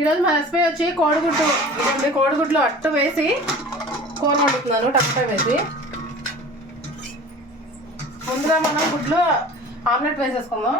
ఈరోజు మా రెసిపీ వచ్చి కోడిగుడ్డు. ఇదండి కోడిగుడ్లు అట్టు వేసి కూర వండుతున్నాను, టమాటా వేసి. ముందుగా మనం గుడ్లు ఆమ్లెట్ వేసేసుకుందాం.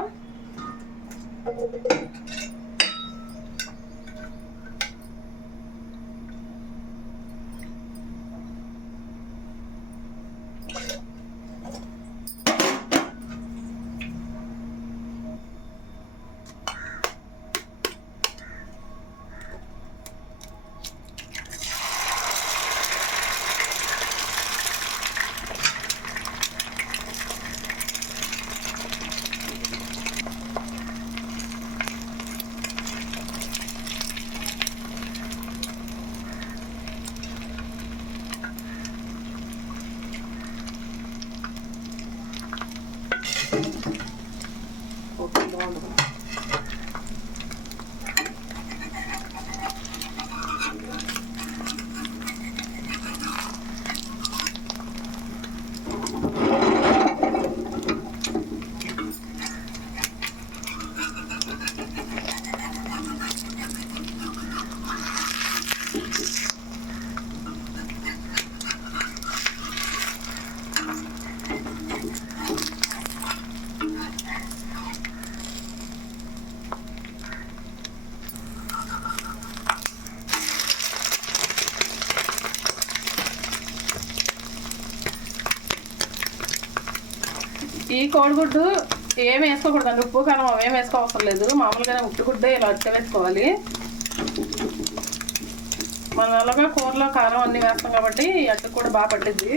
ఈ కోడిగుడ్డు ఏమి వేసుకోకూడదండి, ఉప్పు కారం అవేం వేసుకోవసరం లేదు. మామూలుగానే ఉట్టుగుడ్డే ఇలా అట్ట వేసుకోవాలి. మనం అలాగా కూరలో కారం అన్నీ వేస్తాం కాబట్టి అట్టు కూడా బాగా పట్టిద్ది.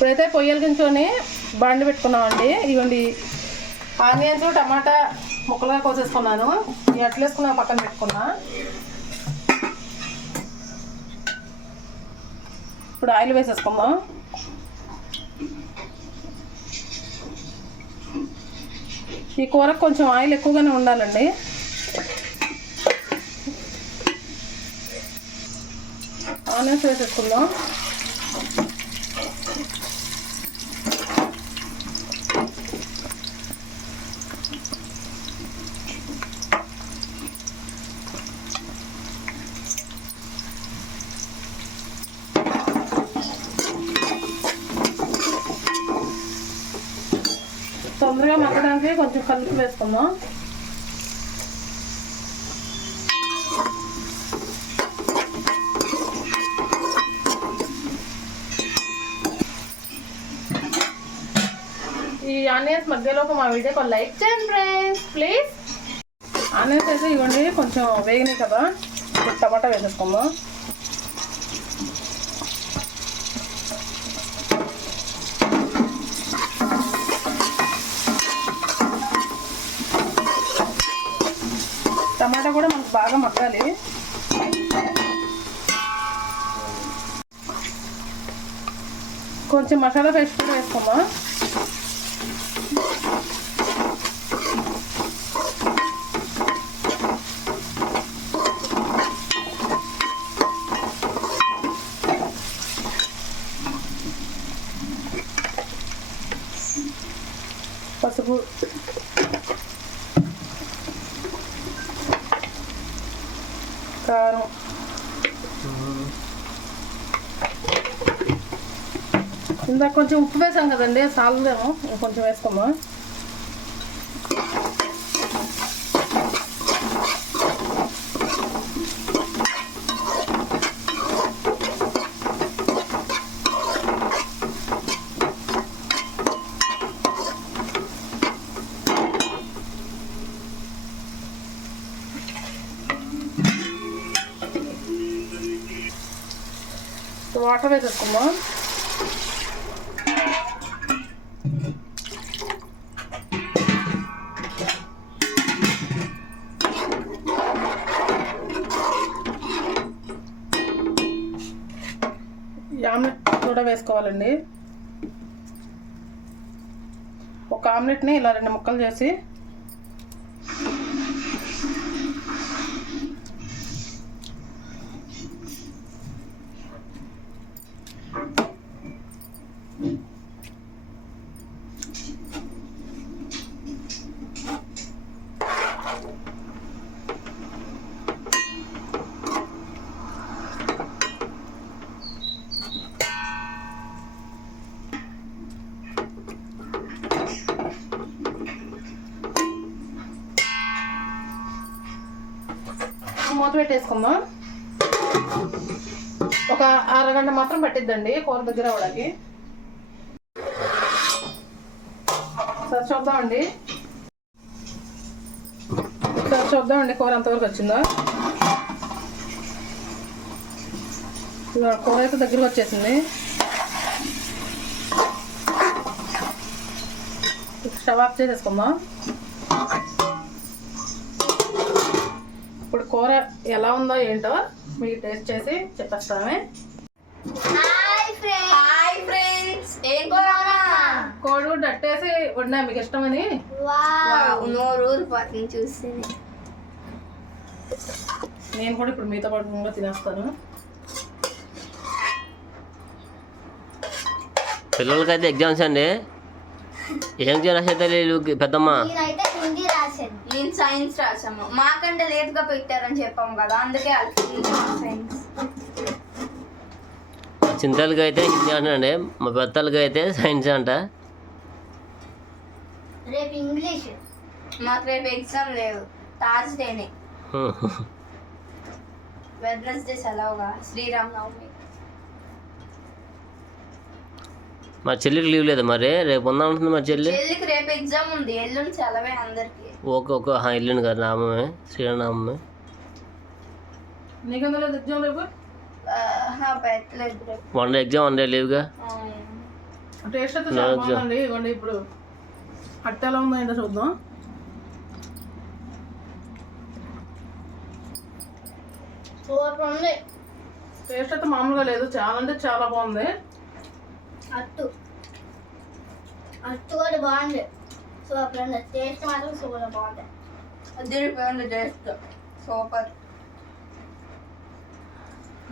ఇప్పుడైతే పొయ్యలు గించుకొని బండి పెట్టుకున్నామండి. ఇదిగోండి ఆనియన్స్ టమాటా ముక్కలుగా కోసేసుకున్నాను. ఈ అట్లు వేసుకున్నా పక్కన పెట్టుకున్నా. ఇప్పుడు ఆయిల్ వేసేసుకుందాం. ఈ కూరకు కొంచెం ఆయిల్ ఎక్కువగానే ఉండాలండి. ఆనియన్స్ వేసేసుకుందాం. తొందరగా మగ్గడానికి కొంచెం కలిపి వేసుకుందాం. ఆనియన్స్ మధ్యలోకి మా వీడియోకి లైక్ చేయండి ఫ్రెండ్స్ ప్లీజ్. ఆనియన్స్ అయితే ఇవ్వండి కొంచెం వేగినాయి కదా, ఇప్పుడు టమాటా వేసేసుకుందాం. టమాటా కూడా మనకు బాగా మగ్గాలి. కొంచెం మసాలా పేస్ట్ కూడా వేసుకుందాం. పసుపు, కారం, ఇందాక కొంచెం ఉప్పు వేసాం కదండి, సాలదేమో కొంచెం వేసుకుందాం. వాటర్ వేసేసుకుందాం. ఆమ్లెట్ కూడా వేసుకోవాలండి. ఒక ఆమ్లెట్ని ఇలా 2 ముక్కలు చేసి మూత పెట్టేసుకుందాం. ఒక అరగంట మాత్రం పట్టిద్దండి కూర దగ్గర అవ్వడానికి. సరే చూద్దామండి, కూర ఎంతవరకు వచ్చిందో. కూర అయితే దగ్గరకు వచ్చేసింది. స్టవ్ ఆఫ్ చేసేసుకుందాం. ఇప్పుడు కూర ఎలా ఉందో ఏంటో మీకు టేస్ట్ చేసి చెప్పేస్తామే. కోడిగుడ్డు అట్టేసి వండా మీకు ఇష్టమని. చూసి నేను కూడా ఇప్పుడు మీతో పాటు తినేస్తాను. పిల్లలకైతే ఎగ్జామ్స్ అండి. ఏం రాసేది పెద్దమ్మ? నేను సైన్స్ రాసాము. మాకంటే లేట్గా పెట్టారని చెప్పాము కదా, అందుకే సైన్స్. చింతలకి అయితే హిందీ అంటండి, మా పెద్దలకి అయితే సైన్స్ అంట. రేపు ఇంగ్లీష్. మాకు రేపు ఎగ్జామ్ లేదు, థర్స్డేనే. వెడ్నెస్డే సెలవుగా, శ్రీరామనవమి. మా చెల్లికి లీవ్ లేదు మరి, రేపు ఉందా ఉంటుంది మా చెల్లికి రేపు ఎగ్జామ్ ఉంది, ఎల్లుండి సెలవే అందరికి. ఓకే ఎల్లుండి గారు నామమే శ్రీరామనవమి. నీకెందులో ఎగ్జామ్ రేపు? పెట్టలేదు రేపు. 1 డే ఎగ్జామ్ 1 డే లీవ్గా. టేస్ట్ అయితే చాలా బాగుందండి. ఇవ్వండి ఇప్పుడు అట్ట ఎలా ఉందో ఏంటో చూద్దాం. టేస్ట్ అయితే మామూలుగా లేదు, చాలా అంటే చాలా బాగుంది. అట్టు కూడా బాగుంది. సూపర్ ఉంది. టేస్ట్ మాత్రం సూపర్ బాగుంది. అదిరిపోయింది టేస్ట్, సూపర్.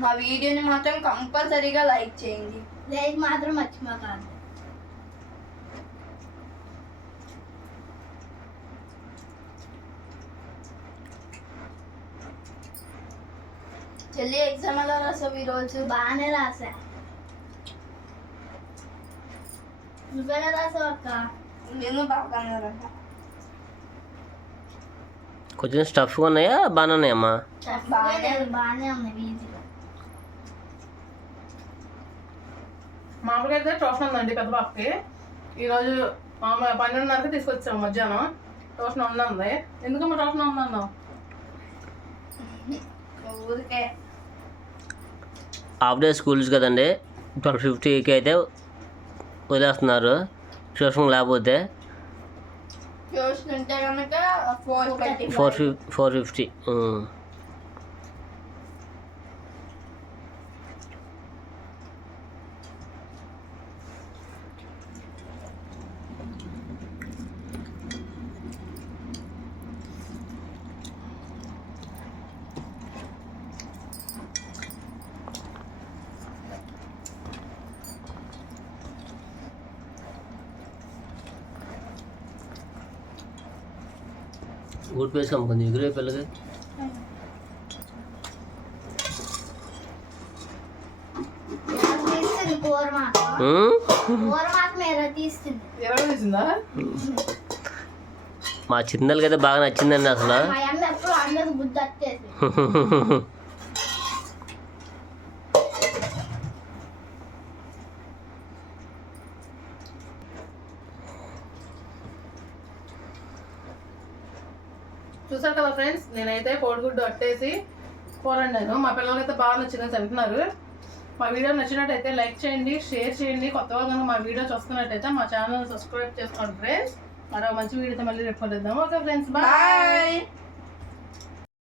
మా వీడియోని మాత్రం కంపల్సరీగా లైక్ చేయండి. లైక్ మాత్రం మర్చిపోకండి. చెల్లి ఎగ్జామ్ ఎలా రాసావు ఈరోజు? బాగానే రాసా. నువ్వేనా రాసావు అక్క? నేను బాగానే రాసా. కొంచెం స్టఫ్గా ఉన్నాయా బాగానే ఉన్నాయమ్మా? బాగానే ఉన్నాయి. ఈజీగా మామూలుగా అయితే ట్యూషన్ ఉందండి పెద్ద పాపకి. ఈరోజు మామూలుగా 12:30కి తీసుకొచ్చాము మధ్యాహ్నం. ట్యూషన్ ఉందండి. ఎందుకమ్మా ట్యూషన్ ఉందన్నావు? ఊరికే హాఫ్ డే స్కూల్స్ కదండి, 12:50కి అయితే వదిలేస్తున్నారు ట్యూషన్ లేకపోతే. ట్యూషన్ ఉంటే కనుక 4:30. 4:50. ఊడి పేసి అమ్ముకుంది ఎగురే పిల్లకి. తీస్తుంది కూర మాత్రం ఎలా తీస్తుంది. ఎలా తీసిందా? మా చిన్నలకి అయితే బాగా నచ్చిందండి అసలు. మా అమ్మ ఎప్పుడు అందరికి బుద్ధి వచ్చేసి చూసారు కదా ఫ్రెండ్స్, నేనైతే కోడిగుడ్డు అట్టేసి కూర వండాను. మా పిల్లలకైతే బాగా నచ్చిందని తింటున్నారు. మా వీడియో నచ్చినట్టయితే లైక్ చేయండి, షేర్ చేయండి. కొత్త వాళ్ళు కనుక మా వీడియో చూస్తున్నట్టయితే మా ఛానల్ సబ్స్క్రైబ్ చేసుకోండి ఫ్రెండ్స్. మరో మంచి వీడియోతో మళ్ళీ రేపు కలుద్దాం. Okay friends, bye.